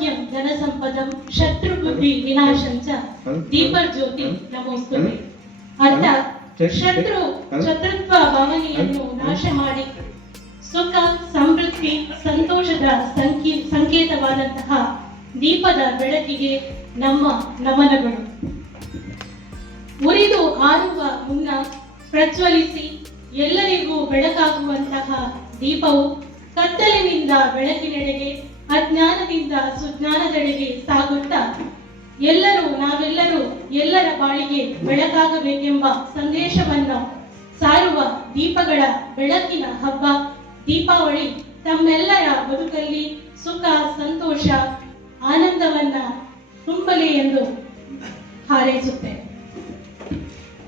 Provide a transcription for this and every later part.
आरोग्यं जनसंपदं शत्रुबुद्धि विनाशं च दीपज्योति नमोस्तुते. अर्थात ಶತ್ರುತ್ವ ಭಾವನೆಯನ್ನು ನಾಶ ಮಾಡಿ ಸುಖ ಸಮೃದ್ಧಿ ಸಂತೋಷದ ಸಂಕೇತವಾದಂತಹ ದೀಪದ ಬೆಳಕಿಗೆ ನಮ್ಮ ನಮನಗಳು. ಉರಿದು ಆರುವ ಮುನ್ನ ಪ್ರಜ್ವಲಿಸಿ ಎಲ್ಲರಿಗೂ ಬೆಳಕಾಗುವಂತಹ ದೀಪವು ಕತ್ತಲಿನಿಂದ ಬೆಳಕಿನೆಡೆಗೆ ಅಜ್ಞಾನದಿಂದ ಸುಜ್ಞಾನದೆಡೆಗೆ ಸಾಗುತ್ತಾ ನಾವೆಲ್ಲರೂ ಎಲ್ಲರ ಬಾಳಿಗೆ ಬೆಳಕಾಗಬೇಕೆಂಬ ಸಂದೇಶವನ್ನು ಸಾರುವ ದೀಪಗಳ ಬೆಳಕಿನ ಹಬ್ಬ ದೀಪಾವಳಿ ತಮ್ಮೆಲ್ಲರ ಬದುಕಲ್ಲಿ ಸುಖ ಸಂತೋಷ ಆನಂದವನ್ನ ತುಂಬಲಿ ಎಂದು ಹಾರೈಸುತ್ತೇನೆ.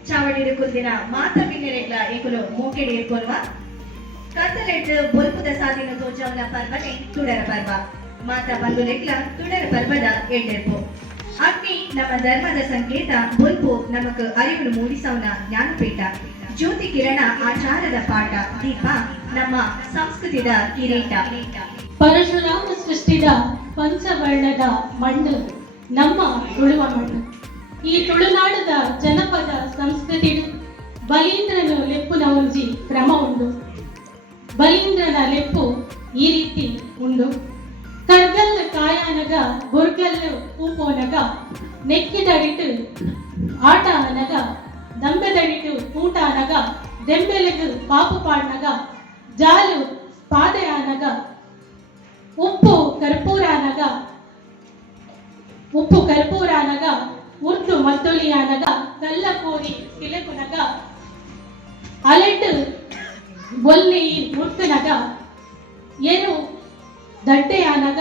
ಚಾವಡಿಡು ಕುಂದಿನ ಮಾತ ಬಿನ್ನೆರೆಗ್ಲ ಏಕುಲು ಮೋಕೆಡಿ ಇರ್ಕೊಲ್ವಾ ಕತ್ತಲೆಟ್ಟು ಬೊಲ್ಪುದ ಸಾಧಿನ ತೋಜವನ ಪರ್ವನೆ ತುಡರ ಪರ್ವ ಮಾತ ಬಂಧುಲೆಗ್ಲ ತುಡರ ಪರ್ವದ ಎಡ್ಡೆರ್ಪು ಅಗ್ನಿ ನಮ್ಮ ಧರ್ಮದ ಸಂಕೇತ ಬೊಲ್ಪು ನಮಕ್ ಅರಿವು ಮೂಡಿಸವನ ಜ್ಞಾನಪೀಠ ಜ್ಯೋತಿ ಕಿರಣ ಆಚಾರದ ಪಾಠ ದೀಪ ನಮ್ಮ ಸಂಸ್ಕೃತಿದ ಕಿರೀಟ. ಪರಶುರಾಮ ಸೃಷ್ಟಿದ ಪಂಚವರ್ಣದ ಮಣ್ಣು ನಮ್ಮ ತುಳುವ ಮಣ್ಣು. ಈ ತುಳುನಾಡದ ಜನಪದ ಸಂಸ್ಕೃತಿ ಬಲೀಂದ್ರನು ಲೆಪ್ಪುನ ಒಂಜಿ ಕ್ರಮ ಉಂಡು. ಬಲೀಂದ್ರನ ಲೆಪ್ಪು ಈ ರೀತಿ ಉಂಡು. ಕರ್ಗಲ್ ಕಾಯಾನಗ ಬುರ್ಗಲ್ ಪೂಪೋನಗ ನೆಕ್ಕಿದಡಿಟು ಆಟ ಅನಗ ದಂಬೆದಡಿಟು ಊಟ ಅನಗ ದೆಂಬೆಲೆಗು ಪಾಪು ಪಾಡ್ನಗ ಜಾಲು ಪಾದೆ ಅನಗ ಉಪ್ಪು ಕರ್ಪೂರ ಅನಗ ಉರ್ದು ಮದ್ದೊಲಿ ಅನಗ ಕಲ್ಲಕೋರಿ ಕಿಲೆಕುನಗ ಅಲೆಟ್ಟು ಬೊಲ್ಲಿ ಮುರ್ತುನಗ ಏನು ದಡ್ಡೆ ಆನಗ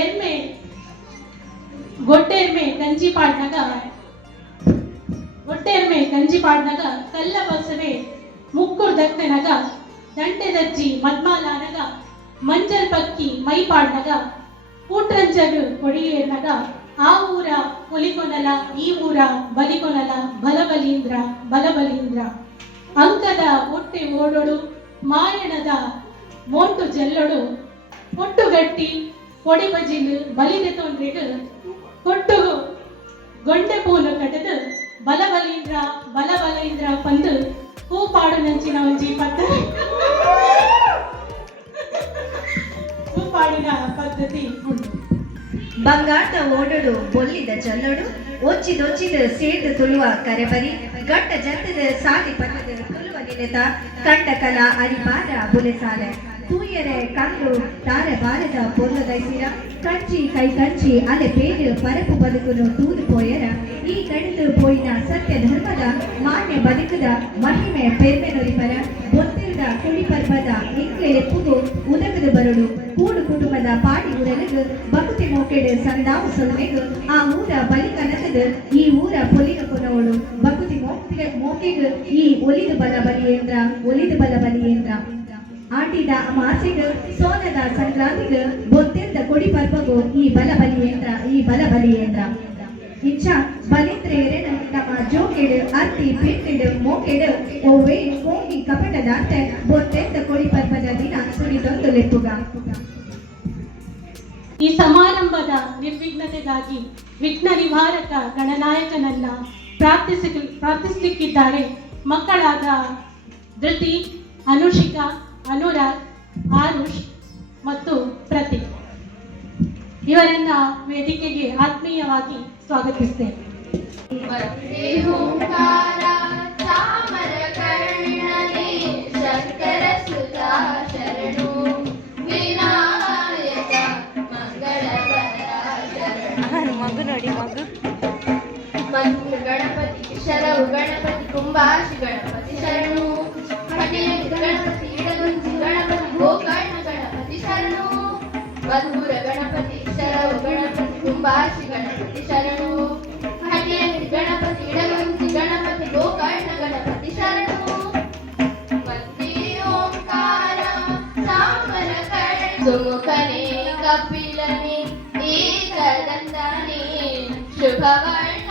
ಎರ್ಮೆ ಗೊಡ್ಡೆರ್ಮೆ ಕಂಜಿ ಪಾಡ್ನಗ ಕಲ್ಲ ಬಸವೆ ಮುಕ್ಕುರ್ ದಕ್ಕನಗ ದಂಟೆ ದಜ್ಜಿ ಮದ್ಮಾಲಾನಗ ಮಂಜಲ್ ಪಕ್ಕಿ ಮೈ ಪಾಡ್ನಗ ಕೂಟ್ರಂಜರು ಕೊಡಿಯೇರ್ನಗ ಆ ಊರ ಒಲಿಕೊನಲ ಈ ಊರ ಬಲಿಕೊನಲ ಬಲಬಲೀಂದ್ರ ಅಂಕದ ಒಟ್ಟೆ ಓಡೋಡು ಮಾಯಣದ ಮೋಟು ಜಲ್ಲೊಡು ಒಟ್ಟುಗಟ್ಟಿ పొడి బజిలు బలిని తోండ్రిడు కొట్టుగు గొండె పూలు కటదు బలబలీంద్ర పండు ಹೂ ಪಾಡು ನಂಚಿನ ಒಂಜಿ ಹೂ ಪಾಡಿನ ಪದ್ಧತಿ ಉಂಟು. ಬಂಗಾರದ ಓಡೋಡು ಬೊಲ್ಲಿದ ಜಲ್ಲೋಡು ಒಚ್ಚಿದೊಚ್ಚಿದ ಸೇದು ತುಳುವ ಕರೆಬರಿ ಗಟ್ಟ ಜಂತದ ಸಾಲಿ ಪಟ್ಟದ ತುಳುವ ನಿನೆತ ಕಂಡ ಕಲಾ ಅರಿಬಾರ ಬುಲೆಸಾಲ ತೂಯರೆ ಕಂಡು ತಾರೆ ಬಾರದ ಪೊರ್ಲದೈಸಿರ ಕಂಚಿ ಕೈ ಕಂಚಿ ಅಲೆ ಬೇಡು ಪರಪು ಬದುಕುನು ತೂದು ಪೋಯರ ಈ ಕಡಿದು ಪೋಯಿನ ಸತ್ಯ ಧರ್ಮದ ಮಾನ್ಯ ಬದುಕದ ಮಹಿಮೆ ಪೆರ್ಮೆ ನೊರಿಪರ ಬೊತ್ತಿರದ ಕುಡಿ ಪರ್ವದ ಇಂಕ್ಲೆ ಎಪ್ಪುಗು ಉದಕದ ಬರುಡು ಕೂಡು ಕುಟುಂಬದ ಪಾಡಿ ಉರಲಗು ಬಕುತಿ ಮೋಕೆಡು ಸಂದಾವು ಸೊಲ್ಮೆಗು ಆ ಊರ ಬಲಿಕನಕದ ಈ ಊರ ಪೊಲಿಗ ಕೊನವಳು ಬಕುತಿ ಮೋಕೆಗು ಈ ಒಲಿದು ಬಲ ಬಲಿಯೇಂದ್ರ ಆಟಿದ ಅಮಾಸೆಗು ಸೋನದ ಸಂಕ್ರಾಂತಿಗು ಬೊತ್ತೆಂದ ಕೊಡಿ ಪರ್ವಗು ಈ ಬಲ ಬಲಿಯೇಂದ್ರ ಇಂಚ ಬಲಿಂದ್ರ ಎರೆನು ನಮ್ಮ ಜೋಕೆಡು ಅತ್ತಿ ಪಿಟ್ಟಿಡು ಮೋಕೆಡು ಓವೆ ಕೋಗಿ ಕಪಟದಾಂತೆ ಬೊತ್ತೆಂದ ಕೊಡಿ ಪರ್ವದ ದಿನ ಸುರಿದೊಂದು ಲೆಪ್ಪುಗ. ಈ ಸಮಾರಂಭದ ನಿರ್ವಿಘ್ನತೆಗಾಗಿ ವಿಘ್ನ ನಿವಾರಕ ಗಣನಾಯಕನನ್ನ ಪ್ರಾರ್ಥಿಸಲಿಕ್ಕಿದ್ದಾರೆ ಮಕ್ಕಳಾದ ಧೃತಿ, ಅನುಷಿಕಾ, ಅನುರಾಗ್, ಆರುಷ್ ಮತ್ತು ಪ್ರತೀಕ್. ಇವರನ್ನ ವೇದಿಕೆಗೆ ಆತ್ಮೀಯವಾಗಿ ಸ್ವಾಗತಿಸ್ತೇನೆ. ಗಣಪತಿ ಶರವು ಗಣಪತಿ ಕುಂಭಾಶಿ ಗಣಪತಿ ಶರಣು ಗಣಪತಿ ಇಡಗುಂಜಿ ಗಣಪತಿ ಗೋಕರ್ಣ ಗಣಪತಿ ಶರಣು ಮಧುರ ಗಣಪತಿ ಶರವು ಗಣಪತಿ ಕುಂಭಾಶಿ ಗಣಪತಿ ಶರಣು ಹಟ್ಟಿಯಲ್ಲಿ ಗಣಪತಿ ಇಡಗುಂಜಿ ಗಣಪತಿ ಗೋಕರ್ಣ ಗಣಪತಿ ಶರಣು ವಂದೇ ಓಂಕಾರ ಸಾಮರ ಸುಮುಖನೇ ಕಪಿಲನೇ ಏಕದಂತನೇ ಶುಭವರ್ಣ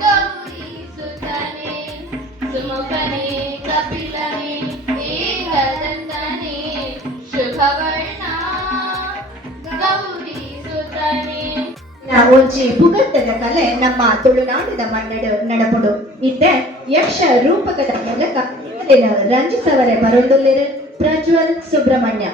ಗೌರಿ ಸುತನೇ ಸುಮುಖನೇ ಕಪಿಲನೇ ಏಕದಂತನೇ ಶುಭವರ್ಣ ಗೌರಿ ಸುಮಕನೆ ಒಂಜಿ ಭೂಗತದ ಕಲೆ ನಮ್ಮ ತುಳುನಾಡಿನ ಮಣ್ಣಡು ನಡಪುಡು ಇತ್ತೆ ಯಕ್ಷ ರೂಪಕದ ಮೂಲಕ ರಂಜಿಸವರೆ ಬರೋದುಲ್ಲಿರು ಪ್ರಜ್ವಲ್ ಸುಬ್ರಹ್ಮಣ್ಯ.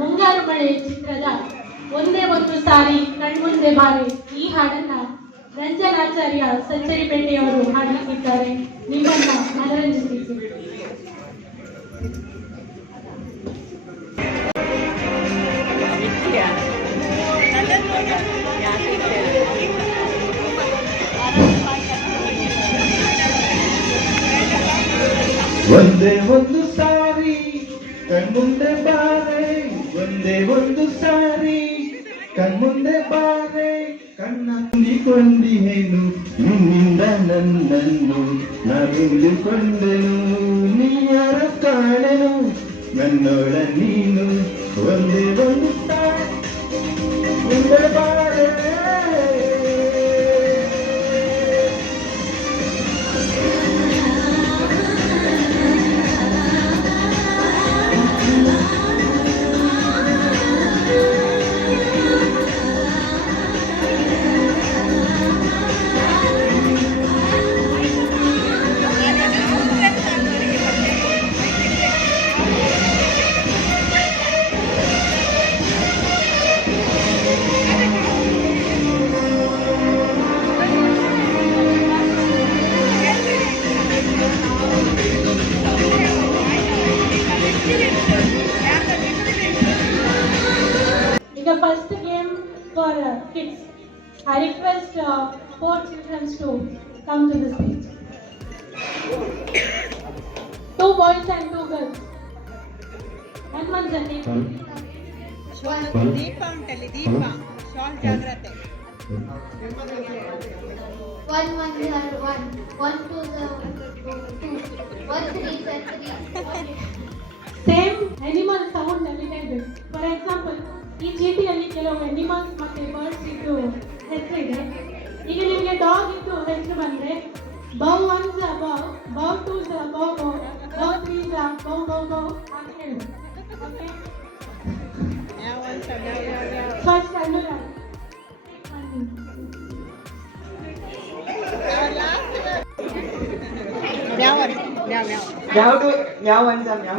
ಮುಂಗಾರು ಮಳೆ ಚಿತ್ರದ ಒಂದೇ ಒಂದು ಸಾರಿ ಕಣ್ಮುಂದೆ ಬಾರಿ ಈ ಹಾಡನ್ನ ರಂಜನಾಚಾರ್ಯ ಸಂಚರಿಪೇಟೆಯವರು ಹಾಡಲಿದ್ದಾರೆ. ನಿಮ್ಮನ್ನ ಮನರಂಜಿಸಿ. ಒಂದೇ ಒಂದು ಸಾರಿ ಕಣ್ಮುಂದೆ ಬಾರೆ, ಒಂದೇ ಒಂದು ಸಾರಿ ಕಣ್ಮುಂದೆ ಬಾರೆ, ಕಣ್ಣ ತುಂಬಿಕೊಂಡಿಹೇನು ನಿನ್ನಿಂದ ನನ್ನನ್ನು ನಾನುಂಬಿಕೊಂಡೆನು, ನೀಯಾರ ಕಾಣೆನು ನನ್ನೊಳ ನೀನು, ಒಂದೇ ಒಂದು ಸಾರಿ ಮುಂದೆ ಬಾರೆ. I request 4 children to come to the stage. 2 boys and 2 girls. Hanuman Jati. Deepa ಉಂಟಲ್ಲಿ Deepa shawl ಜಾಗ್ರತೆ 1 1 1 1 2 2 1 3 3 Same animal sound related. For example, ಈ ಚೀಟಿಯಲ್ಲಿ ಕೆಲವು ಅನಿಮಲ್ಸ್ ಮತ್ತೆ ಬರ್ಡ್ಸ್ ಇದ್ದು ಹೆಸರಿದೆ. ಈಗ ನಿಮಗೆ ಡಾಗ್ ಇದ್ದು ಹೆಸರು ಬಂದ್ರೆ ಬೌ ಒನ್ಸ್ ಬೌ, ಬೌ ಟೂಸ್ ಬೌ ಬೌ, ಬೌ ತ್ರೀಸ್ ಬೌ ಬೌ ಬೌ ಅಂತ ಹೇಳಬೇಕು. Okay, first Anurag. Meow to meow one some meow.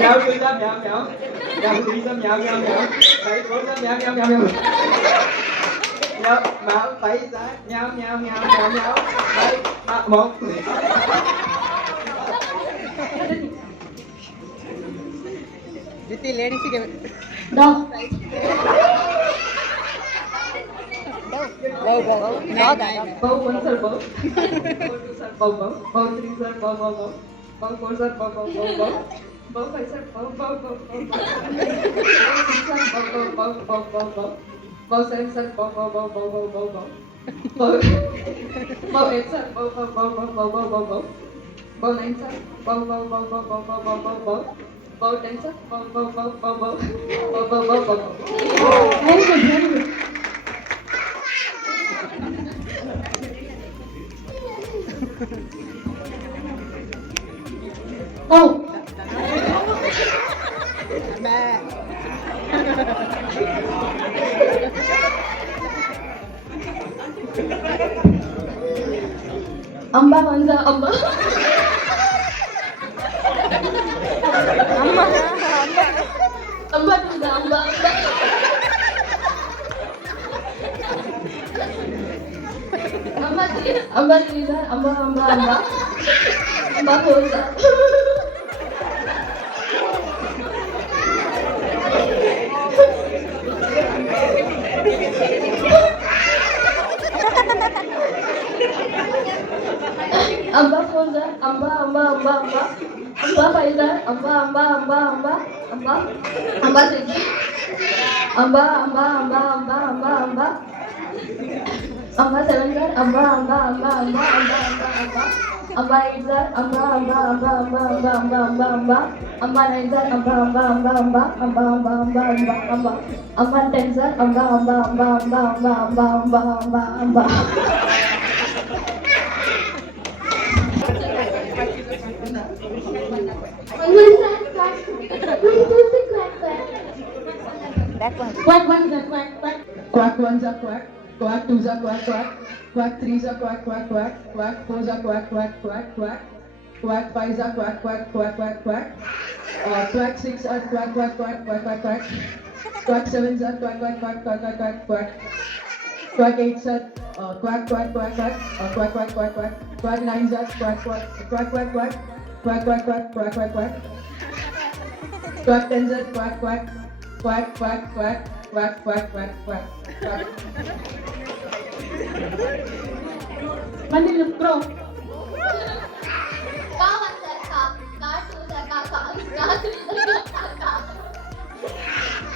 Meow to the meow meow. Meow to the meow meow meow. Five four the meow meow meow meow. Meow meow five the meow meow meow meow meow. Five meow. ಜೊತೆ ಲೇಡೀಸಿಗೆ dog. Bow one sir bow. Bow two sir bow bow. Bow three sir bow bow bow. Bow four sir bow bow bow bow. Bow five sir bow bow bow bow. Bow six sir bow bow bow bow bow bow. Bow seven sir bow bow bow bow bow bow bow. Bow eight sir bow bow bow bow bow bow bow bow. Bow nine sir bow bow bow bow bow bow bow bow bow. Bow ten sir bow bow bow bow bow bow bow bow bow. Very good, very good. Go. Amba Manza Amba. Amba Tuza Amba. Amba Tuza Amba Amba Amba. Amba Tuza. Amba Tuza Amba Amba Amba Amba. Amba Faizal Amba Amba Amba Amba Amba. Amba Sidi. Amba Amba Amba Amba Amba Amba. Amba Sevengar Amba Amba Amba Amba Amba Amba Amba. Amba Eightar Amba Amba Amba Amba Amba Amba Amba Amba. Amba Ninethar Amba Amba Amba Amba Amba Amba Amba Amba Amba. Amba Tenthar Amba Amba Amba Amba Amba Amba Amba Amba Amba. Quack one's a quack quack. Quack one's a quack. Quack two's a quack quack. Quack three's a quack quack quack. Quack four's a quack quack quack quack. Quack five's a quack quack quack quack quack. Quack six a quack quack quack quack quack quack. Quack seven's a quack quack quack quack quack quack quack. Quack eight's a quack quack quack quack. Quack quack quack quack. Quack nine's a quack quack quack quack quack. Quack quack quack quack quack quack. Quack ten's a quack quack quack quack quack quack quack quack quack quack. Bandil pro. Ka one sir ka. Ka two sir ka ka. Ka three sir ka ka.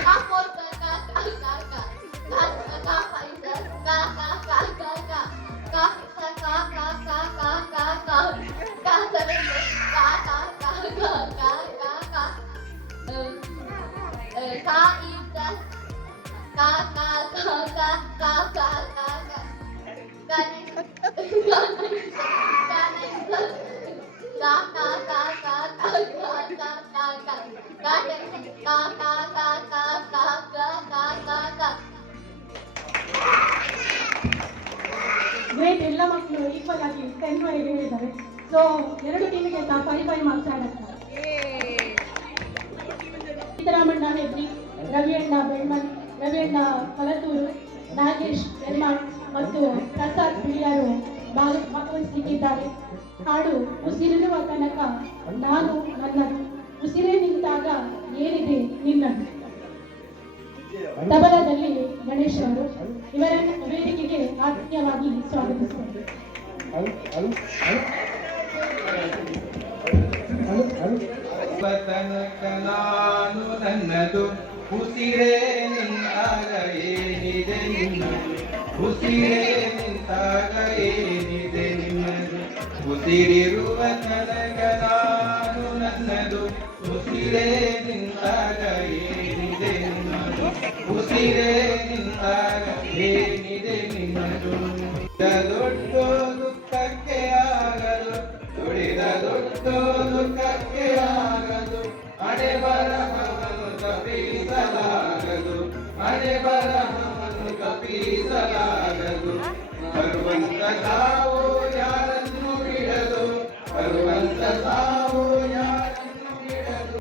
Ka four sir ka ka ka ka. Ka five sir ka ka ka ka ka. Ka six sir ka ka ka ka ka ka. Ka seven sir ka ka ka ka ka ka ka. Ka eight sir ka ka ka ka ka ka ka ka. Ka nine sir ka nine sir ka ka ka ka ka ka ka ka ka. Ka ten sir ka ka ka ka ka ka ka ka ka. Great, ಎಲ್ಲ ಮಕ್ಕಳು equal ಆಗಿ 10 ವರೆಗೆ ಹೇಳಿದ್ದಾರೆ. So ಎರಡು ಟೀಮಿಗೆ 5 marks add ಆಗ್ತಾರೆ. ಸಿದ್ದರಾಮಣ್ಣ ಹೆಬ್ರಿ, ರವಿಯಣ್ಣ ಬೆಳ್ಮನ್, ರವಿಯಣ್ಣ ಕಲತೂರು, ನಾಗೇಶ್ ಯಲ್ಮಾಳ್ ಮತ್ತು ಪ್ರಸಾದ್ ಬಿಳಿಯಾರು ಭಾಗವಹಿಸಲಿಕ್ಕಿದ್ದಾರೆ. ಹಾಡು ಉಸಿರಿರುವ ತನಕ ನಾನು ನನ್ನದು, ಉಸಿರೇ ನಿಂತಾಗ ಏನಿದೆ ನಿನ್ನದು. ತಬಲಾದಲ್ಲಿ ಗಣೇಶ್ ಅವರು, ಇವರನ್ನು ವೇದಿಕೆಗೆ ಆತ್ಮೀಯವಾಗಿ ಸ್ವಾಗತಿಸುತ್ತಾರೆ. ನಾನು ನನ್ನದು ಉಸಿರೇ ನಿಂತಾಗ ಏನಿದೆ ನಿನ್ನದು, ಉಸಿರೇ ನಿಂತಾಗ ಏನಿದೆ ನಿನ್ನದು, ಉಸಿರಿರುವ ತನಕ ನಾನು ನನ್ನದು, ಉಸಿರೇ ನಿಂತಾಗ ಏನಿದೆ ನಿನ್ನದು, ಉಸಿರೇ ನಿಂತಾಗ ಏನಿದೆ ನಿನ್ನದು. ದೊಡ್ಡ ದುಃಖಕ್ಕೆ ಆಗದು, ದುಡಿದ ದೊಡ್ಡ ದುಃಖಕ್ಕೆ ಆಗದು, ಹಣೆ ಬರಹವನ್ನು ತಪ್ಪಿಸಲಾಗದು, ಹಣೆ ಬರಹವನ್ನು ತಪ್ಪಿಸಲಾಗದು. ಬರುವಂತ ಸಾವು ಯಾರನ್ನು ಬಿಡದು, ಬರುವಂತ ಸಾವು ಯಾರನ್ನು ಬಿಡದು.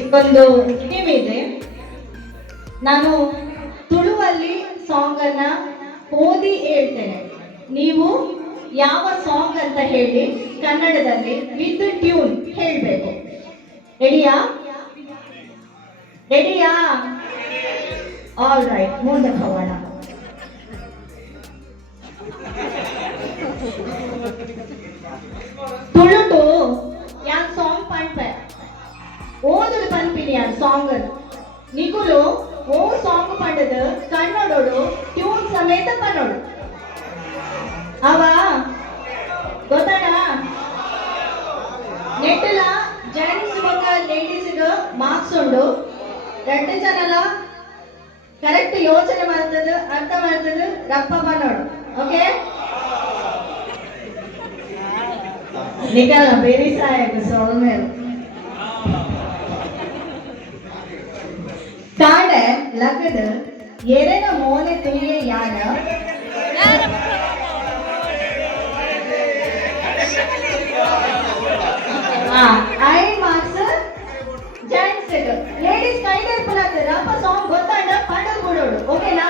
ಇದೊಂದು ಥೀಮ್ ಇದೆ. ನಾನು ತುಳುವಲ್ಲಿ ಸಾಂಗ್ ಅನ್ನ ಓದಿ ಹೇಳ್ತೇನೆ, ನೀವು ಯಾವ ಸಾಂಗ್ ಅಂತ ಹೇಳಿ ಕನ್ನಡದಲ್ಲಿ ವಿತ್ ಟ್ಯೂನ್ ಹೇಳಬೇಕು. ರೆಡಿಯಾ? ರೆಡಿಯಾ? ಆಲ್ ರೈಟ್, ಮುಂದಕ್ಕೆ ಹೋಗೋಣ. ತುಳುಟು ಯಾನ್ ಸಾಂಗ್ ಪಂಪೆ ಓದುದು ಪಂಪಿನಿ ಯಾನ್ ಸಾಂಗ್ ನಿಗುಲು ಓ ಸಾಂಗ್ ಪಂಡದು ಕನ್ನಡೋಡು ಟ್ಯೂನ್ ಸಮೇತ ಪನ್ನೋಡು ಅವ ಗೊತ್ತಾಡ. ನೆಟ್ಟಲ ಜೆಂಟ್ಸ್ ಮಕ್ಕ ಲೇಡೀಸ್ಗ ಮಾರ್ಕ್ಸ್ ಉಂಡು. 2 ಜನಲ ಕರೆಕ್ಟ್ ಯೋಚನೆ ಮಾಡ್ತದ, ಅರ್ಥ ಮಾಡ್ತದ, ರಪ್ಪ ಪನ್ನೋಡು. ಓಕೆ, ನಿಕಲ ಬೇರೆ ಸಹಾಯಕ ಸೋಮೇರು ಕಾಂಡ ಲಗದ ಎರೆನ ಮೋನೆ ತುಳಿಯ ಯಾನ ಐ ಮಾರ್ಕ್ಸ್ ಜೆಂಟ್ಸ್ ಲೇಡೀಸ್ ಕೈ ಪುಲಾತ ರಪ್ಪ ಸಾಂಗ್ ಗೊತ್ತಾಂಡ ಪಂಡಲ್ ಬಿಡೋಡು. ಓಕೆನಾ?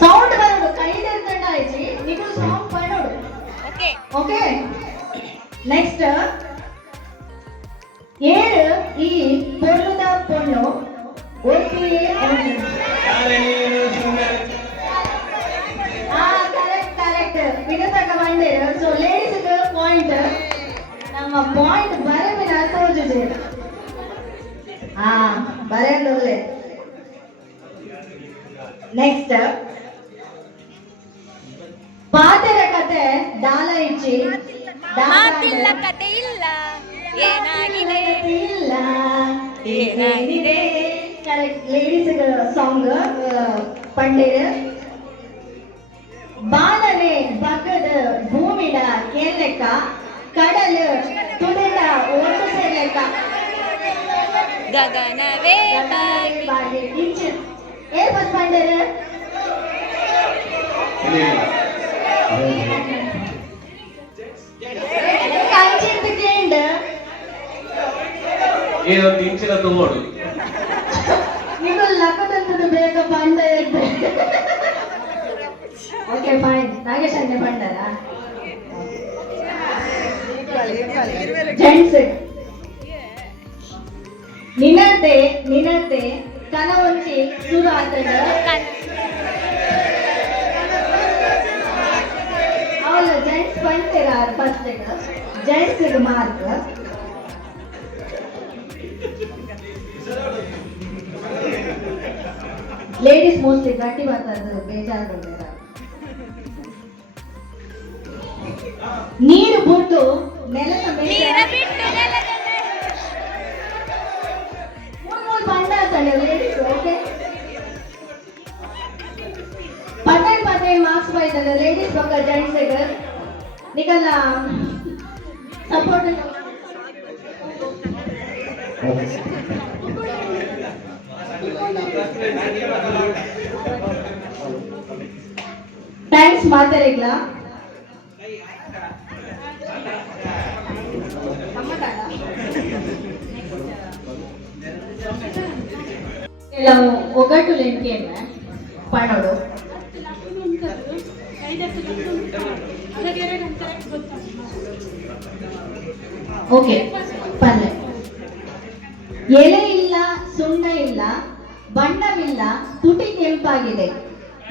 ಸೌಂಡ್ ಬರೋಡು ಕೈ ತಂಡ ಆಯ್ತು, ನೀವು ಸಾಂಗ್ ಪಡೋಡು. ಓಕೆ, ನೆಕ್ಸ್ಟ್ ಏಳು ಈ ಪೊಣ್ಣುದ ಪೊಣ್ಣು ಒಟ್ಟಿಗೆ ಕರೆಕ್ಟ್ ವಿನತಕ ಬಂದಿರು. ಸೊ ಲೇಡೀಸ್ ಪಾಯಿಂಟ್ ನಮ್ಮ ಪಾಯಿಂಟ್ ಬರವಿನ ತೋಜುದು ಬರೆಯೊಳ್ಳೆ. ನೆಕ್ಸ್ಟ್ ಪಾತೆರ ಕತೆ ದಾಲ ಇಚ್ಚಿ ಮಾತಿಲ್ಲ ಕತೆ ಇಲ್ಲ ಏನಾಗಿದೆ ಇಲ್ಲ ಏನಾಗಿದೆ. ಕರೆಕ್ಟ್, ಲೇಡೀಸ್ ಸಾಂಗ್ ಪಂಡೇರ. ಬಾಲನೆ ಬಗ್ಗದ ಭೂಮಿಡ ಕೇಳಲೆಕ್ಕ ಕಡಲು ತುಳಿದ ಓಟು ಸೇರ್ಲೆಕ್ಕ ಗಗನವೇ ಬಾಗಿ ಇಂಚು ಏನ್ ಬಸ್ ಪಂಡೇರ. ಏನೊಂದು ಇಂಚಿನ ತಗೋಡು ನೀವು ಲಕ್ಕದಂತದ್ದು ಬೇಗ ಬಂದ ಇರ್ತೆ. Okay fine. ನಾಗೇಶ್ ಅಂತೆ ಪಂಡರ ಜೆಂಟ್ಸ್ ನಿನ್ನತೆ ನಿನ್ನತೆ ಕನವಂಚಿ ಶುರು ಆತದ ಅವಳ ಜೆಂಟ್ಸ್ ಪಂಟೆರ first gents mark. Ladies mostly ಗಟ್ಟಿ ಬರ್ತದ ಬೇಜಾರು. ನೀರು ಬಿಟ್ಟು ನೆಲದ ಮೇಲೆ ಮೂರು ಬಂಡ ಆಗ್ತಾನೆ ಲೇಡೀಸ್. ಓಕೆ, 15 ಮಾರ್ಕ್ಸ್ ಬೈತದ ಲೇಡೀಸ್ ಬಗ್ಗೆ ಜೆಂಟ್ಸ್ ನಿಗಲ್ಲ ಸಪೋರ್ಟ್. ಥ್ಯಾಂಕ್ಸ್ ಮಾತಾಡಿಲ್ಲ. ಕೆಲವು ಒಗಟು ಲೆಂಕೇನ ಪಡೋಡು. ಓಕೆ, ಪಲ್ಲೆ ಎಲೆ ಇಲ್ಲ, ಸುಣ್ಣ ಇಲ್ಲ, ಬಣ್ಣವಿಲ್ಲ, ತುಟಿ ಕೆಂಪಾಗಿದೆ,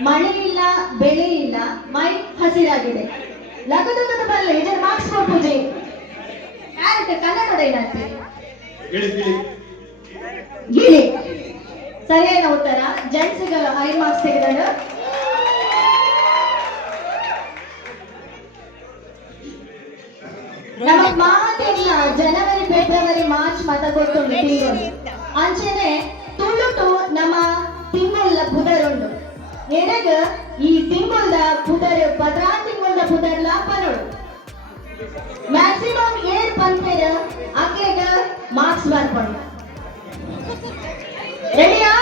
ಮಳೆ ಇಲ್ಲ, ಬೆಳೆ ಇಲ್ಲ, ಮೈ ಹಸಿರಾಗಿದೆ. ಲಗದ ಬರಲ್ಲ ಇದರ ಮಾರ್ಕ್ಸ್ ಕೊಡ್ಪೂಜಿ ಯಾರಕ್ಕೆ ಕನ್ನಡದ ಏನಂತೆ ಗಿಳಿ. ಸರಿಯಾದ ಉತ್ತರ. ಜೆಂಟ್ಸ್ಗಳು 5 ಮಾರ್ಕ್ಸ್ ತೆಗೆದರು. ನಮಗ್ ಮಾತಿಲ್ಲ ಜನವರಿ ಫೆಬ್ರವರಿ ಮಾರ್ಚ್ ಮತ ಗೊತ್ತುಂಡು ತಿಂಗಳು ಅಂಚೆನೆ ತುಳುಟು ನಮ್ಮ ತಿಂಗಳ ಬುಧರುಂಡು. ಎನಗ ಈ ತಿಂಗಳ ಬುಧರು ಭದ್ರಾ ತಿಂಗಳ ಬುಧರ್ಲ ಪನೋಡು ಮ್ಯಾಕ್ಸಿಮಮ್ 7 ಪಂಪೇರ ಅಕ್ಕೆಗ ಮಾರ್ಕ್ಸ್ ಬರ್ಕೊಂಡು ರೆಡಿಯಾ?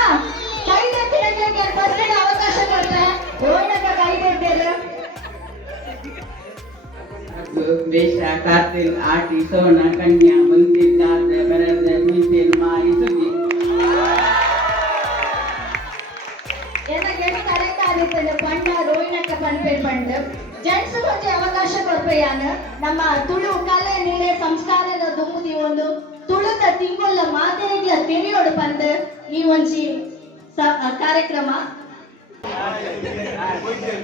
ಕೈ ತೆತ್ತಿನಕ್ಕೆ ಫಸ್ಟ್ ಅವಕಾಶ ಕೊಡ್ತಾರೆ. ರೋಹಿಣಕ್ಕ ಕೈ ತೆತ್ತೇರು. ಬೇಷ ಕಾರ್ತಿಲ್ ಆಟಿ ಸೋನ ಕನ್ಯಾ ಬಂತಿಲ್ ದಾದ ಬರದ ಮುಯ್ತಿಲ್ ಮಾರಿ ಸುಗಿ ಏನಕ್ಕೆ ಕರೆಕ್ಟ್ ಆಗಿರ್ತದೆ. ಪಂಡ ರೋಹಿಣಕ್ಕ ಪಂಪೇರ್ ಪಂಡ ಜೆಂಟ್ಸ್ ಕೊಂಚ ಅವಕಾಶ ಕೊಡ್ಪೆಯಾನ. ನಮ್ಮ ತುಳು ಕಲೆ ನೀರೆ ಸಂಸ್ಕಾರದ ದುಮ್ಮುದಿ ಒಂದು ತುಳುದ ತಿಂಗೊಲ್ಲ ಮಾತೆರೆಗ್ಲ ತೆರೆಯೋಡು ಪಂದ ಈ ಒಂಜಿ ಕಾರ್ಯಕ್ರಮ.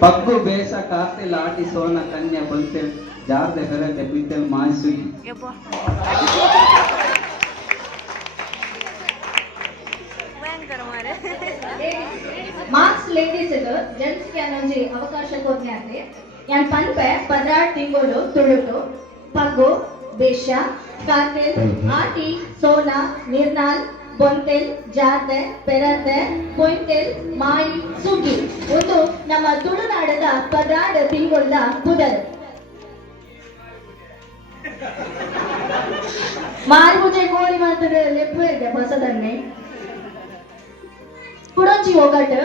ಪಕ್ಕು ಬೇಷ ಕಾರ್ತಿಲ್ ಆಟಿ ಸೋನ ಕನ್ಯಾ ಬಂತಿಲ್ ಜಾರ್ದೆ ಬೆರದೆ ಬಿದ್ದಲ್ ಮಾರಿ ಸುಗಿ ಮಾರ್ಕ್ಸ್ ಲೇಡೀಸ್ ಜೆಂಟ್ಸ್ ಗೆ ಒಂಜಿ ಅವಕಾಶ ಕೊಡ್ನೆ ಆತೆ. ಯಾನ್ ಪನ್ಪೆ 16 ತಿಂಗಳು ತುಳುಟು ಪಗ್ಗು ಬೇಷ ಕಾರ್ತೆಲ್ ಆಟಿ ಸೋನ ನಿರ್ನಾಲ್ ಬೊಂತೆಲ್ ಜಾರ್ದೆ ಪೆರದೆ ಪೊಯ್ತೆಲ್ ಮಾಯಿ ಸುಗಿ ಒಂದು ನಮ್ಮ ತುಳುನಾಡದ 16 ತಿಂಗಳ ಬುಧರು. ಮಾರ್ಬುಜೆ ಕೋಳಿ ಮಾತ್ರ ಲೆಪ್ಪು ಇದೆ ಬಸದನ್ನೇ ಕುಡಂಜಿ ಒಗಟು.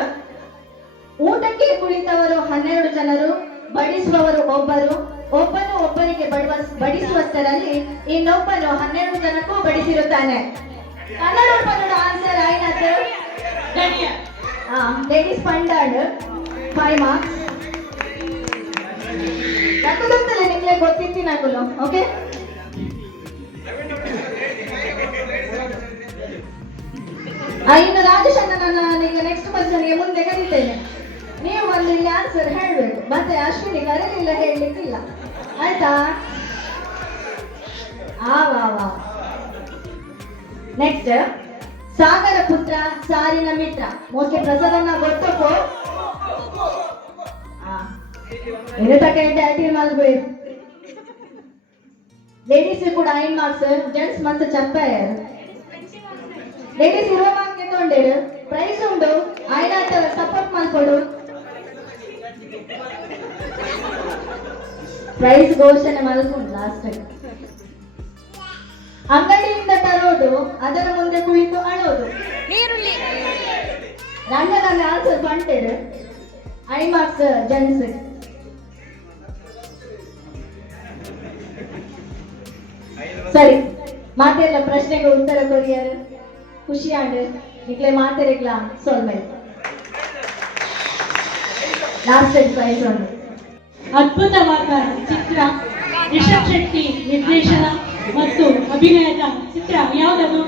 ಊಟಕ್ಕೆ ಕುಳಿತವರು 12 ಜನರು, ಬಡಿಸುವವರು ಒಬ್ಬರು. ಒಬ್ಬನು ಒಬ್ಬರಿಗೆ ಬಡಿಸುವಷ್ಟರಲ್ಲಿ ಇನ್ನೊಬ್ಬನು 12 ಜನಕ್ಕೂ ಬಡಿಸಿರುತ್ತಾನೆ. ಕನ್ನಡ ಆನ್ಸರ್ ಆಯ್ತು. ಲೇಡೀಸ್ ಪಂಡಾಡ್ 5 ಮಾರ್ಕ್ಸ್. ಗೊತ್ತಲ್ಲ ನಿಮ್ಗೆ ಗೊತ್ತಿತ್ತಿ ನಾಗುಲು. ಓಕೆ ಇನ್ನು ರಾಜೇಶ್ ಅಣ್ಣ ಈಗ ನೆಕ್ಸ್ಟ್ ಕ್ವಶನ್ಗೆ ಮುಂದೆ ಕರೀತೇನೆ. ನೀವು ಒಂದು ಇಲ್ಲಿ ಆನ್ಸರ್ ಹೇಳ್ಬೇಕು. ಮತ್ತೆ ಅಶ್ವಿನಿ ಕರೀಲಿಲ್ಲ ಹೇಳಲಿಕ್ಕಿಲ್ಲ ಆಯ್ತಾ? ವಾ ನೆಕ್ಸ್ಟ್ ಸಾಗರ ಪುತ್ರ ಸಾರಿನ ಮಿತ್ರ. ಮೋಸ್ಟ್ಲಿ ಪ್ರಸಾದನ್ನ ಗೊತ್ತಪ್ಪು ಮಲ್ಬೇಕು. ಲೇಡೀಸ್ ಕೂಡ 5 ಮಾರ್ಕ್ಸ್, ಜೆಂಟ್ಸ್ ಮತ್ತೆ ಚಪ್ಪಾಯರು. ಲೇಡೀಸ್ 20 ಮಾರ್ಕ್ಸ್ ತಗೊಂಡೇರು. ಪ್ರೈಸ್ ಉಂಡು ಆಯ್ನಾತ ಸಪೋರ್ಟ್ ಮಾಡ್ಕೊಡು. ಪ್ರೈಸ್ ಘೋಷಣೆ ಮಲ್ಕೊಂಡು ಲಾಸ್ಟ್ ಅಂಗಡಿಯಿಂದ ತರೋದು, ಅದರ ಮುಂದೆ ಕುಳಿತು ಅಳೋದು. ರಂಗದಲ್ಲಿ ಆನ್ಸರ್ ಬಂಟೇರು. 5 marks gents. ಸರಿ ಮಾತೆಲ್ಲ ಪ್ರಶ್ನೆಗೆ ಉತ್ತರ ಕೊರಿಯರು ಖುಷಿಯಾಡು ನಿಕ್ಲೆ ಮಾತೆರೆಗ್ಲ ಸೊಲ್ಮೆ ಲಾಸ್ಟ್ ಪ್ರೈಸ್ ಉಂಟು. ಅದ್ಭುತವಾದ ಚಿತ್ರ, ರಿಷಬ್ ಶೆಟ್ಟಿ ನಿರ್ದೇಶನ ಮತ್ತು ಅಭಿನಯದ ಚಿತ್ರ ಯಾವುದದು?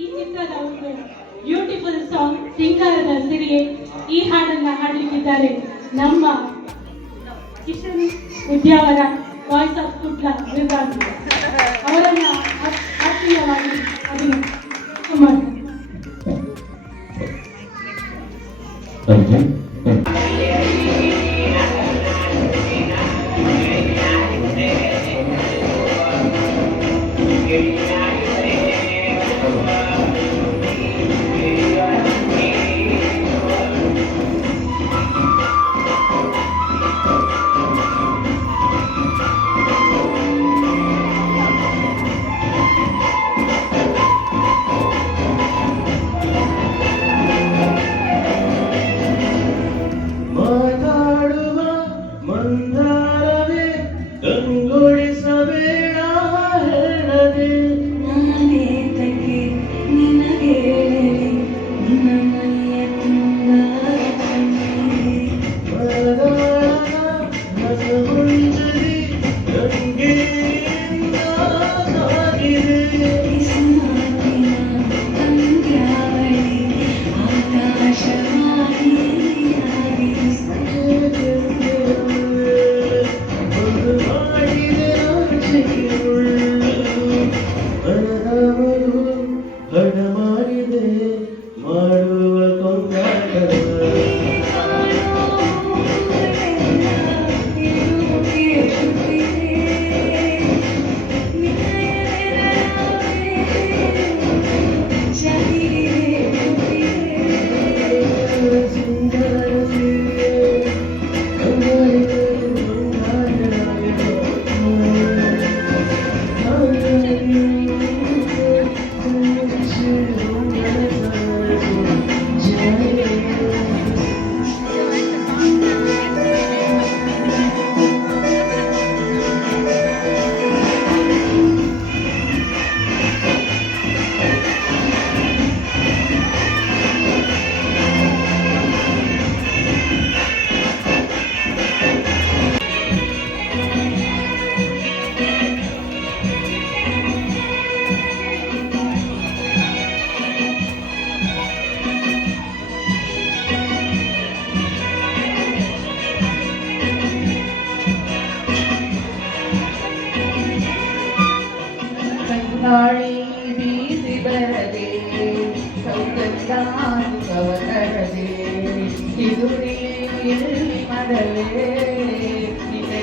ಈ ಚಿತ್ರದ ಒಂದು ಬ್ಯೂಟಿಫುಲ್ ಸಾಂಗ್ ಸಿಂಗಾರದ ಸೆರಿ. ಈ ಹಾಡನ್ನ ಹಾಡಲಿಕ್ಕಿದ್ದಾರೆ ನಮ್ಮ ಕಿಶನ್ ಉದ್ಯಾವರ ವಾಯ್ಸ್ ಆಫ್ ಕುಡ್ಲ ವಿಭಾಗ. ಅವರನ್ನ ಆತ್ಮೀಯವಾಗಿ ಅಭಿನಂದನೆ.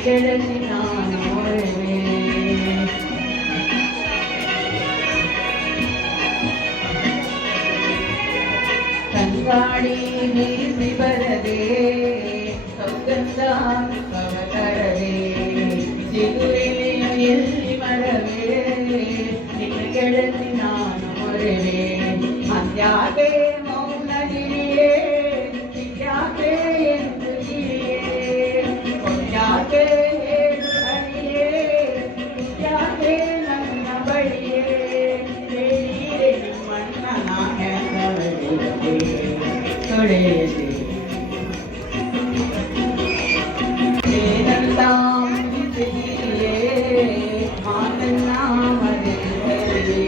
ಗೆಳತಿ ನಾನು ಮೊರೆವೆ. ಕಂಗಾಡಿ ಬೀಸಿ ಬರದೆ ಸೌಗಂಧ ಕವತರದೆ ಸಿಗುವೆನೆಯ ಎಲ್ಲಿ ಮರವೇ ನಿನ್ನ ಗೆಳತಿ ನಾನು ಮೊರೆವೆ. ಅದ್ಯಾಕೆ ಮೌನ ಗಿರಿಯೇ ಯಾಕೆ ಎಂದು ಗಿರಿಯೇ ಯಾಕೆ ಹೇಳು ಅಡಿಯೇ ಯಾಕೆ ನನ್ನ ಬಳಿಯೇ ಹೇಳಿಯೇ ಮಣ್ಣನ ಹೆಸರೇ ತೊಳೆಯದೆ ಏನಂತ ಮುಗಿಸಿಯೇ ಮಾತನ್ನ ಮರೆತರೆ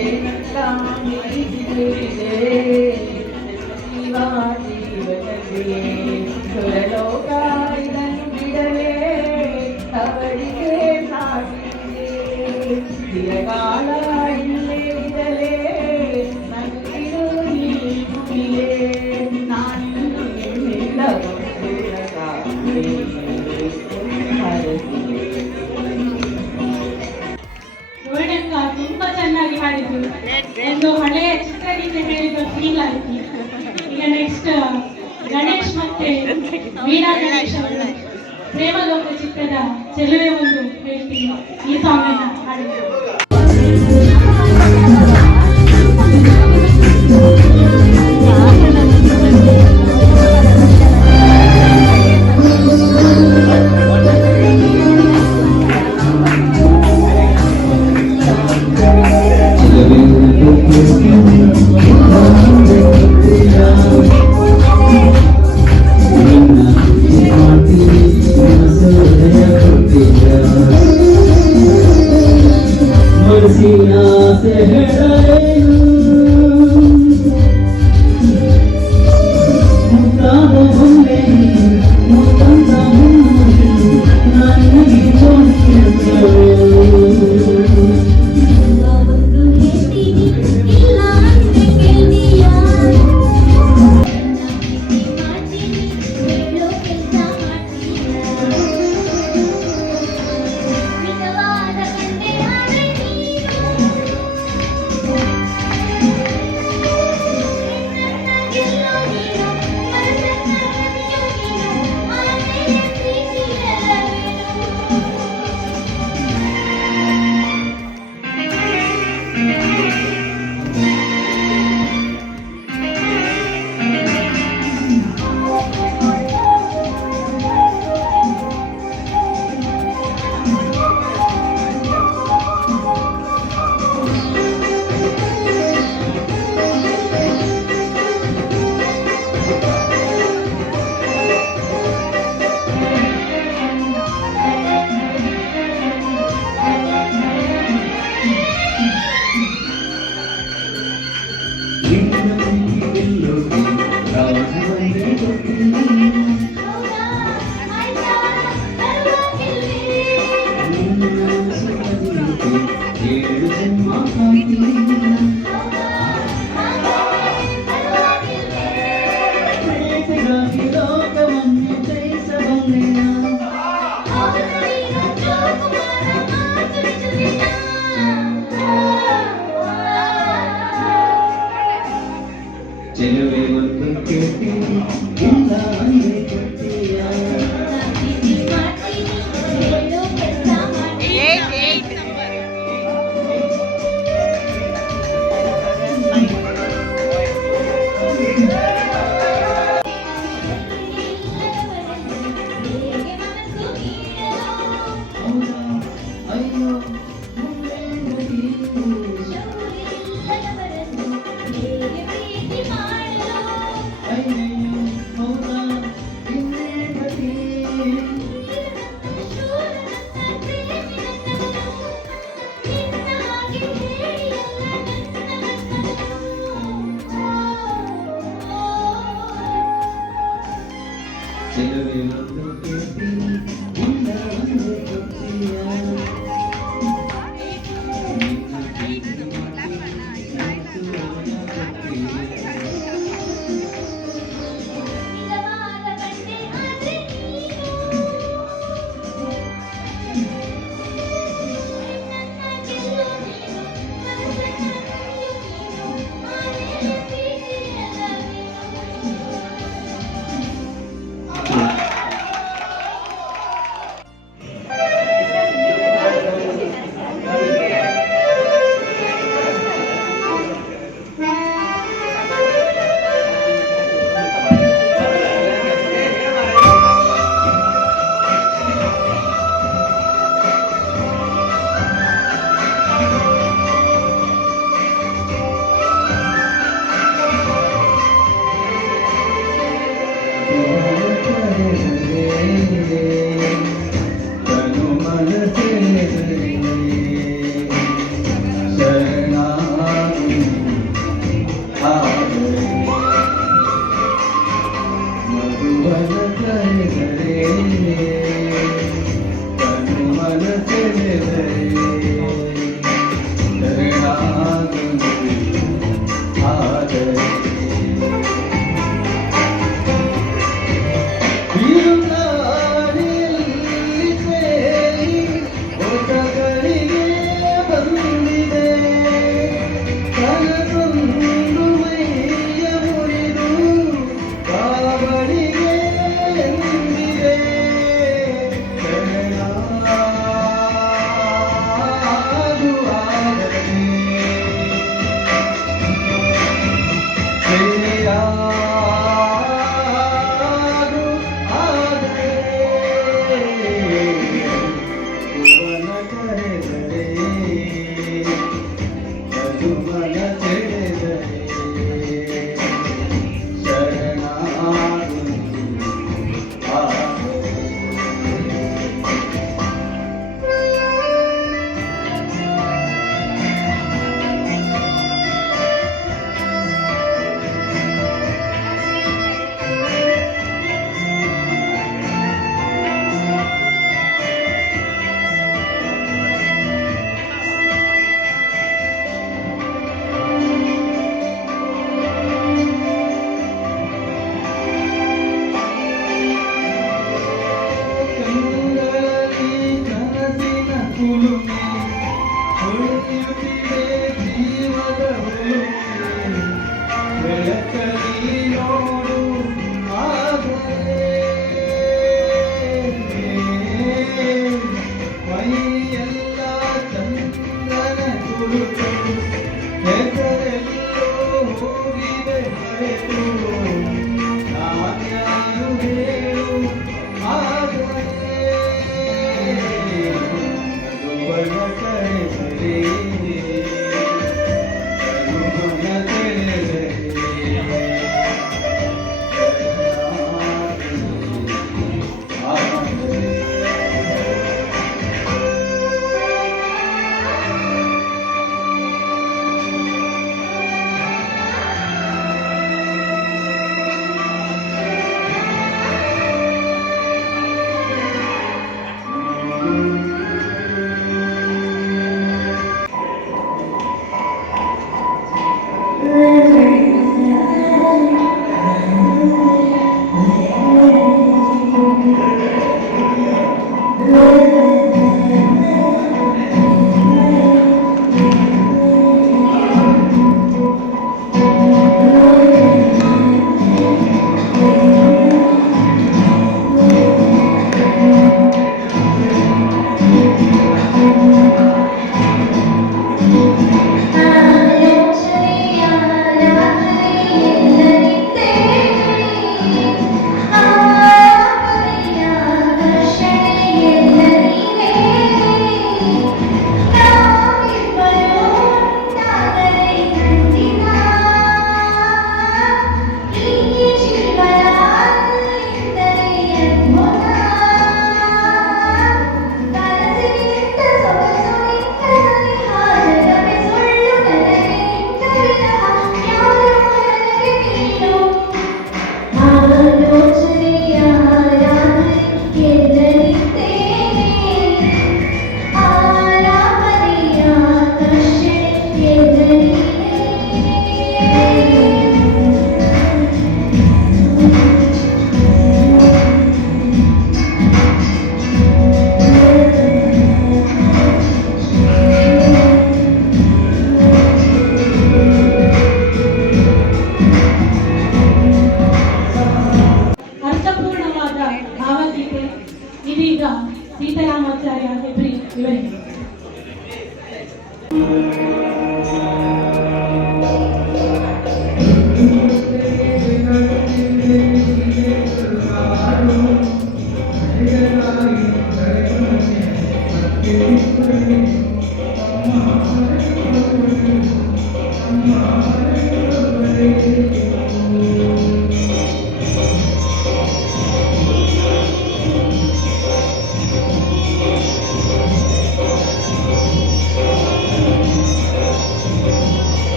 ಏನಂತ ಮುಗಿಸಿದೆ ಜೀವನದಿಯೇ ಸುರಲೋಕ ಇದನ್ನು ಬಿಡಲೇ ಅವರಿಗೆ ಸಾಗಿದೆ ಚಿರಕಾಲ ಇಲ್ಲೇ ಇರಲೇ ನಗುತ್ತಿರು ಈ ಭೂಮಿಯೇ ನಾನಿನ್ನು ಎನ್ನಿಂದ ಗೋಲ್ಡನ್ ಕಾರ್ ತುಂಬಾ ಚೆನ್ನಾಗಿ ಹಾಡಿದ್ರು. ಒಂದು ಹಳೆಯ ಚಿತ್ರಗೀತೆ ಹೇಳಿದ ಫೀಲ್ ಆಯ್ತು. ಈಗ ನೆಕ್ಸ್ಟ್ ಗಣೇಶ್ ಮತ್ತೆ ವೀಣಾ ಗಣೇಶ್ ಅವರು ಪ್ರೇಮಲೋಕ ಚಿತ್ರದ ಚೆಲುವೆ ಒಂದು ಹೇಳ್ತೀನಿ. ಈ ಸಾಂಗ್ ಅನ್ನ ಹಾಡಿದ್ರು.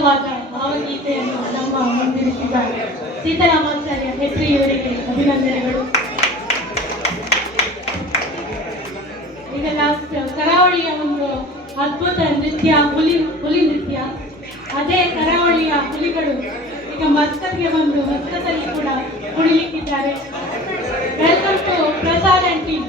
ಅದ್ಭುತವಾದ ಭಾವಗೀತೆಯನ್ನು ನಮ್ಮ ಮುಂದಿರಿಸಿದ್ದಾರೆ. ಸೀತಾರಾಮಾಚಾರ್ಯ ಹೆಟ್ರಿ ಇವರಿಗೆ ಅಭಿನಂದನೆಗಳು. ಈಗ ಲಾಸ್ಟ್ ಕರಾವಳಿಯ ಒಂದು ಅದ್ಭುತ ನೃತ್ಯ ಹುಲಿ ನೃತ್ಯ. ಅದೇ ಕರಾವಳಿಯ ಹುಲಿಗಳು ಈಗ ಮಸ್ಕತ್ಗೆ ಬಂದು ಮಸ್ಕತ್ತಲ್ಲಿ ಕೂಡ ಕುಣಿಲಿಕ್ಕಿದ್ದಾರೆ. Welcome to Prasad and team.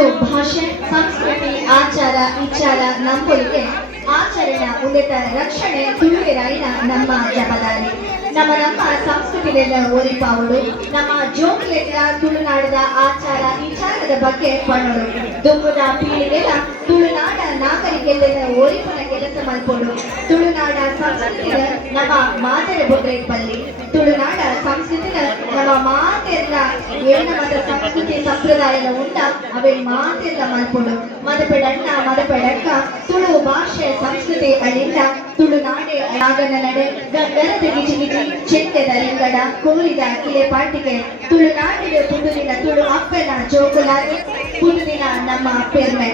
Tulu ಭಾಷೆ, ಸಂಸ್ಕೃತಿ, ಆಚಾರ ವಿಚಾರ ನಂಬೊಲಿಗೆ ಆಚರಣ ಉಳಿದ ರಕ್ಷಣೆ ತುಳುವಿರಾಯಿನ ನಮ್ಮ ಜವಾಬ್ದಾರಿ. ನಮ್ಮ ಸಂಸ್ಕೃತಿಗಳ ಒರಿಪಾವಳು ನಮ್ಮ ಜೋಕ್ಲೆಗಳ ತುಳುನಾಡದ ಆಚಾರ ವಿಚಾರದ ಬಗ್ಗೆ ಪಣೋಡು ದುಂಬುದ ಪೀಳಿಗೆಲ ತುಳುನಾಡ ನಾಗರಿಕೆಲ್ಲ ಒರಿಪನ ಕೆಲಸ ಮಲ್ಪೋಡು. ತುಳುನಾಡ ಸಂಸ್ಕೃತಿನ ನಮ್ಮ ಮಾತೆರ ಬೊಗ್ರೆ ಪಲ್ಲಿ. ತುಳುನಾಡ ಸಂಸ್ಕೃತಿನ ನಮ್ಮ ಮಾತೆರ್ಲ ಏನ ಮತ ಸಂಸ್ಕೃತಿ ಸಂಪ್ರದಾಯದ ಉಂಡ ಅವೇ ಮಾತೆರ್ಲ ಮಲ್ಪೋಡು. ಮದಪೆಡಣ್ಣ ಮದಪೆಡಕ್ಕ ತುಳು ಭಾಷೆ ಸಂಸ್ಕೃತಿ ಅಳಿಂದ ತುಳುನಾಡೆ ಆಗನ ನಡೆ ಗಂಗರದ ಗಿಜಿ ಗಿಜಿ ಚೆಕ್ಕೆದ ಲಿಂಗಡ ಕೋರಿದ ಕಿಲೆ ಪಾಟಿಗೆ ತುಳುನಾಡಿಗೆ ಪುದುರಿನ ತುಳು ಅಪ್ಪನ ಜೋಕುಲಾಗಿ ಪುದುರಿನ ನಮ್ಮ ಪೆರ್ಮೆ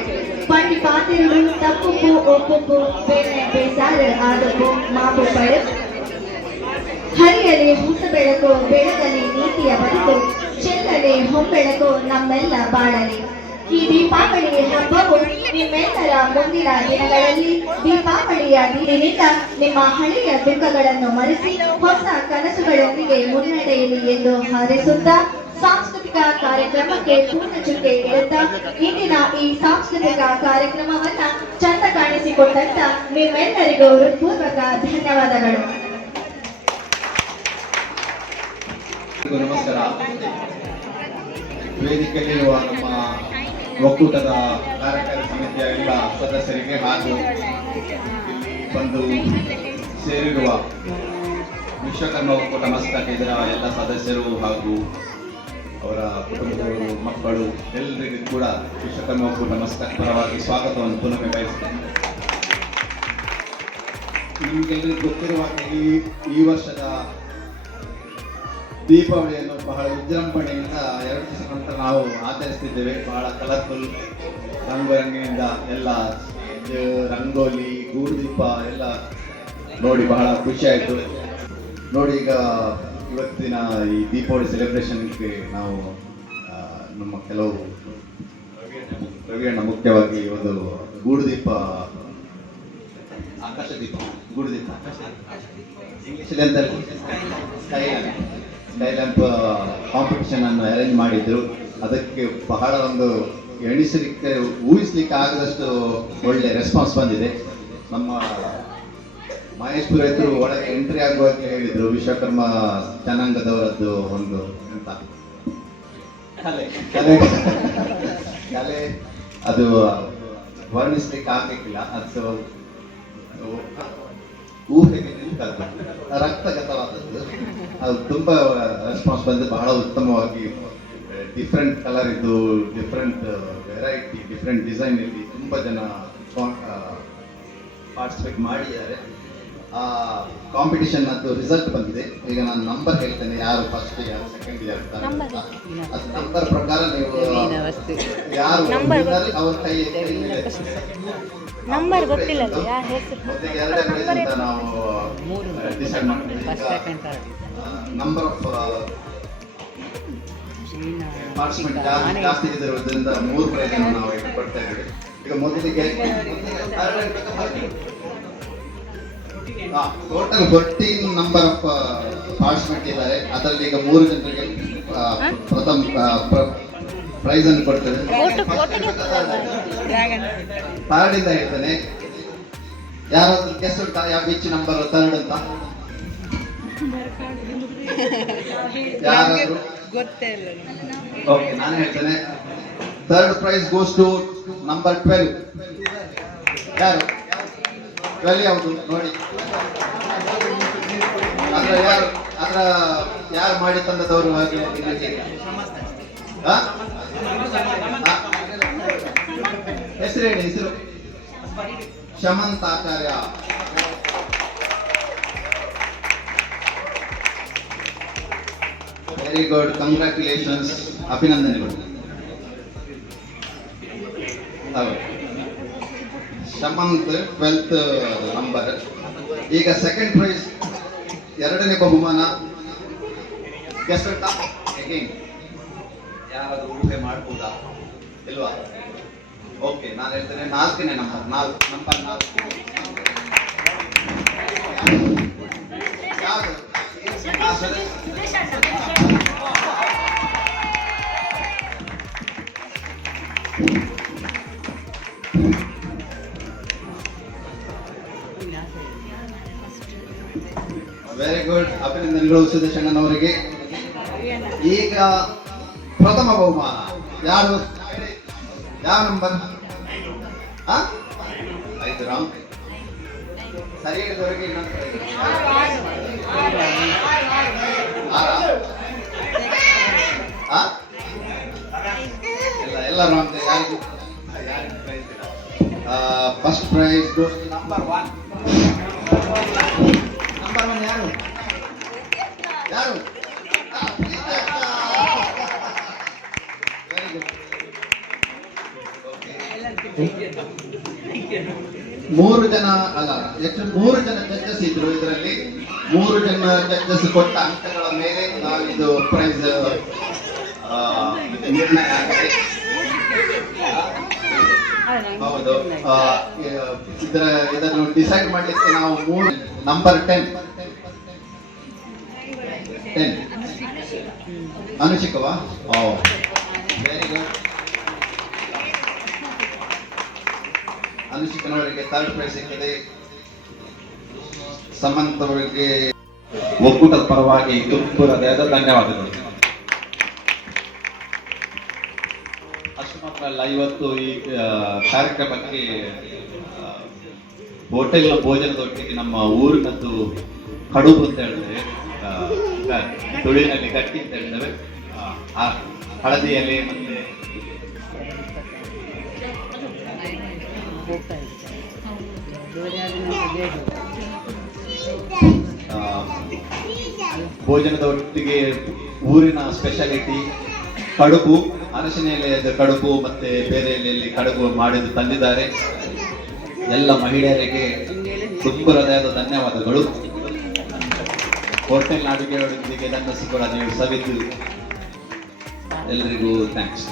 ಪಂಡಿ ಪಾತಿರುಳು ತಪ್ಪುಪ್ಪು ಒಪ್ಪುಪ್ಪು ಬೇರೆ ಬೇಸಾರು ಆದಪ್ಪು ಮಾಪು ಪಡೆ ಹರಿಯಲಿ ಹೊಸ ಬೆಳಕು ಬೆಳಗಲಿ ನೀತಿಯ ಬದುಕು ಚೆಲ್ಲಲಿ ಹೊಂಬೆಳಕು ನಮ್ಮೆಲ್ಲ ಬಾಳಲಿ. ಈ ದೀಪಾವಳಿ ಹಬ್ಬವು ನಿಮ್ಮೆಲ್ಲರ ಮುಂದಿನ ದಿನಗಳಲ್ಲಿ ದೀಪಾವಳಿಯ ದಿನದಿಂದ ನಿಮ್ಮ ಹಳೆಯ ದುಃಖಗಳನ್ನು ಮರೆಸಿ ಹೊಸ ಕನಸುಗಳೊಂದಿಗೆ ಮುನ್ನಡೆಯಲಿ ಎಂದು ಹಾರೈಸುತ್ತಾ ಸಾಂಸ್ಕೃತಿಕ ಕಾರ್ಯಕ್ರಮಕ್ಕೆ ಪೂರ್ಣ ಚುಕ್ಕೆ ಇಡುತ್ತಾ ಇಂದಿನ ಈ ಸಾಂಸ್ಕೃತಿಕ ಕಾರ್ಯಕ್ರಮವನ್ನ ಚಂದ ಕಾಣಿಸಿಕೊಟ್ಟಂತ ನಿಮ್ಮೆಲ್ಲರಿಗೂ ಹೃತ್ಪೂರ್ವಕ ಧನ್ಯವಾದಗಳು. ನಮಸ್ಕಾರ. ವೇದಿಕೆಯಲ್ಲಿರುವ ನಮ್ಮ ಒಕ್ಕೂಟದ ಕಾರ್ಯಕಾರಿ ಸಮಿತಿಯ ಎಲ್ಲ ಸದಸ್ಯರಿಗೆ ಹಾಗೂ ಬಂದು ಸೇರಿರುವ ವಿಶ್ವಕರ್ಮ ಒಕ್ಕೂಟ ಮಸ್ಕಾಟ್ ಇದರ ಎಲ್ಲ ಸದಸ್ಯರು ಹಾಗೂ ಅವರ ಕುಟುಂಬದವರು ಮಕ್ಕಳು ಎಲ್ಲರಿಗೂ ಕೂಡ ವಿಶ್ವಕರ್ಮ ಒಕ್ಕೂಟ ಮಸ್ಕಾಟ್ ಪರವಾಗಿ ಸ್ವಾಗತವನ್ನು ಪುನಃ ಬಯಸುತ್ತೇನೆ. ನಿಮಗೆಲ್ಲರಿಗೂ ಗೊತ್ತಿರುವ ಈ ವರ್ಷದ ದೀಪಾವಳಿಯನ್ನು ಬಹಳ ವಿಜೃಂಭಣೆಯಿಂದ 2 ದಿವಸ ನಂತರ ನಾವು ಆಚರಿಸ್ತಿದ್ದೇವೆ. ಬಹಳ ಕಲರ್ಫುಲ್ ರಂಗುರಂಗಿನಿಂದ ಎಲ್ಲ ರಂಗೋಲಿ ಗೂಡುದೀಪ ಎಲ್ಲ ನೋಡಿ ಬಹಳ ಖುಷಿ ಆಯಿತು. ನೋಡಿ ಈಗ ಇವತ್ತಿನ ಈ ದೀಪಾವಳಿ ಸೆಲೆಬ್ರೇಷನ್ಗೆ ನಾವು ನಮ್ಮ ಕೆಲವು ರವಿಯಣ್ಣ ಮುಖ್ಯವಾಗಿ ಒಂದು ಗೂಡುದೀಪ ಆಕಾಶ ದೀಪ ಗೂಡುದೀಪ ಇಂಗ್ಲೀಷಲ್ಲಿ ಅಂತ ಸ್ಕೈ ಲ್ಯಾಂಪ್ ಕಾಂಪಿಟಿಷನ್ ಅನ್ನು ಅರೇಂಜ್ ಮಾಡಿದ್ರು. ಅದಕ್ಕೆ ಬಹಳ ಒಂದು ಎಣಿಸಲಿಕ್ಕೆ ಊಹಿಸ್ಲಿಕ್ಕೆ ಆಗದಷ್ಟು ಒಳ್ಳೆ ರೆಸ್ಪಾನ್ಸ್ ಬಂದಿದೆ. ನಮ್ಮ ಮಹೇಶ್ ಪುರೋಹಿತರು ಒಳಗೆ ಎಂಟ್ರಿ ಆಗುವಾಗ ಹೇಳಿದ್ರು ವಿಶ್ವಕರ್ಮ ಜನಾಂಗದವರದ್ದು ಒಂದು ಎಂತ ಕಲೆ ಅದು ವರ್ಣಿಸ್ಲಿಕ್ಕೆ ಆಗ್ಲಿಕ್ಕಿಲ್ಲ. ಅದು ಊಹೆಗೆ ರಕ್ತಗತವಾದದ್ದು. ಅದು ತುಂಬ ರೆಸ್ಪಾನ್ಸ್ ಬಂದು ಬಹಳ ಉತ್ತಮವಾಗಿ ಡಿಫ್ರೆಂಟ್ ಕಲರ್ ಇದ್ದು ಡಿಫ್ರೆಂಟ್ ವೆರೈಟಿ ಡಿಫ್ರೆಂಟ್ ಡಿಸೈನ್ ಇಲ್ಲಿ ತುಂಬ ಜನ ಪಾರ್ಟಿಸಿಪೇಟ್ ಮಾಡಿದ್ದಾರೆ. ಆ ಕಾಂಪಿಟಿಷನ್ ಅದು ರಿಸಲ್ಟ್ ಬಂದಿದೆ. ಈಗ ನಾನು ನಂಬರ್ ಹೇಳ್ತೇನೆ, ಯಾರು ಫಸ್ಟ್ ಯಾರು ಸೆಕೆಂಡ್ ಯಾರು ಅದು ನಂಬರ್ ಪ್ರಕಾರ ನೀವು ಯಾರು ಅವ್ರ ಕೈ ನಂಬರ್ ಗೊತ್ತಿಲ್ಲ ನಾವು ಡಿಸೈಡ್ ಮಾಡ್ತೀವಿ. ನಂಬರ್ ಆಫ್ ಪಾರ್ಟಿಸಿಪೆಂಟ್ ಜಾಸ್ತಿ ಇರೋದ್ರಿಂದ 3 ಪ್ರೈಸ್ ಅನ್ನು ನಾವು ಕೊಡ್ತಾ ಇದ್ದೀವಿ. ಈಗ ಮೊದಲಿಗೆ ಟೋಟಲ್ 14 ನಂಬರ್ ಆಫ್ ಪಾರ್ಟಿಸಿಪೆಂಟ್ ಇದ್ದಾರೆ. ಅದರಲ್ಲಿ ಈಗ 3 ಜನರಿಗೆ ಪ್ರಥಮ ಪ್ರೈಸ್ ಅನ್ನು ಕೊಡ್ತೇವೆ. ಥರ್ಡ್ ಇಂದ ಹೇಳ್ತೇನೆ, ಯಾರಾದ್ರೂ ಗೆಸ್ಟ್ ಉಂಟಾ ಯಾವ ವಿಚ್ ನಂಬರ್ ಥರ್ಡ್ ಅಂತ? ಯಾರಾದ್ರೂ ಓಕೆ, ನಾನು ಹೇಳ್ತೇನೆ. Third prize goes to number 12. ಯಾರು 12 ಯಾವುದು ನೋಡಿ? ಯಾರು ಮಾಡಿ ತಂದದವರು ಹಾಗೆ ಹೆಸರು ಹೇಳಿ. ಹೆಸರು ಶಮಂತ್ ಆಚಾರ್ಯ. ವೆರಿ ಗುಡ್, ಕಂಗ್ರ್ಯಾಚುಲೇಷನ್ಸ್, ಅಭಿನಂದನೆಗಳು. Shamanth 12th number. ಈಗ ಸೆಕೆಂಡ್ ಪ್ರೈಸ್ 2ನೇ ಬಹುಮಾನ ಗೆಸ್ಟ್ ಅಗೇನ್ ಯಾರಾದ್ರೂ ಊಹೆ ಮಾಡ್ಬೋದಾ ಇಲ್ವಾ? ಓಕೆ, ನಾನು ಹೇಳ್ತೇನೆ 4ನೇ ನಂಬರ್. ನಂಬರ್ 4 ಯಾವುದು? ವೆರಿ ಗುಡ್, ಅಭಿನಂದನೆಗಳು ಸುದೇಶಣ್ಣನವರಿಗೆ. ಈಗ ಪ್ರಥಮ ಬಹುಮಾನ ಯಾರು? ಯಾವ ನಂಬರ್? 5 ರಾಮ್. ಸರಿ ಹೇಳಿದವರಿಗೆ ಇನ್ನೊಂದು ಎಲ್ಲ ರಾಮ್. ಯಾರಿಗೂ ಪ್ರೈಸ್ ಇಲ್ಲ. First prize goes to number 1. Number 1 ಯಾರು? ಯಾರು? Very good. 3 ಜನ ಅಲ್ಲ, ಎಷ್ಟು 3 ಜನ ಜಡ್ಜಸ್ ಇದ್ರು. ಇದರಲ್ಲಿ 3 ಜನ ಜಡ್ಜಸ್ ಕೊಟ್ಟ ಅಂಕಗಳ ಮೇಲೆ ನಾವಿದು ಪ್ರೈಸ್ ನಿರ್ಣಯ ಆಗಿದೆ. ಹೌದು, ಇದನ್ನು ಡಿಸೈಡ್ ಮಾಡಲಿಕ್ಕೆ ನಾವು ನಂಬರ್ 10 ಅನುಚಿಕವಾ? Very good. ಅನುಚಿಕನವರಿಗೆ 3rd ಪ್ರೈಸ್ ಸಿಕ್ಕಿದೆ. ಸಮಂತ್ ಅವರಿಗೆ ಒಕ್ಕೂಟದ ಪರವಾಗಿ ತುಂಬ ಹೃದಯದ ಧನ್ಯವಾದಗಳು. ಅಷ್ಟು ಮಾತ್ರ ಅಲ್ಲ, ಇವತ್ತು ಈ ಕಾರ್ಯಕ್ರಮಕ್ಕೆ ಹೋಟೆಲ್ನ ಭೋಜನದೊಟ್ಟಿಗೆ ನಮ್ಮ ಊರಿನದ್ದು ಕಡುಬು ಅಂತ ಹೇಳಿದ್ರೆ, ತುಳಿನಲ್ಲಿ ಗಟ್ಟಿ ಅಂತ ಹೇಳ್ತೇವೆ, ಹಳದಿ ಎಲೆ ಮತ್ತೆ ಭೋಜನದ ಒಟ್ಟಿಗೆ ಊರಿನ ಸ್ಪೆಷಾಲಿಟಿ ಕಡುಬು, ಅರಸಿನ ಎಲೆಯದ ಕಡುಬು ಮತ್ತೆ ಬೇರೆ ಎಲೆಯಲ್ಲಿ ಕಡುಬು ಮಾಡಿದ್ದು ತಂದಿದ್ದಾರೆ. ಎಲ್ಲ ಮಹಿಳೆಯರಿಗೆ ತುಂಬ ಹೃದಯದ ಧನ್ಯವಾದಗಳು. ಹೋಟೆಲ್ ಅಡುಗೆಯೊಂದಿಗೆ ನನ್ನ ಕೂಡ ನೀವು ಸವಿದು ಎಲ್ಲರಿಗೂ ಥ್ಯಾಂಕ್ಸ್.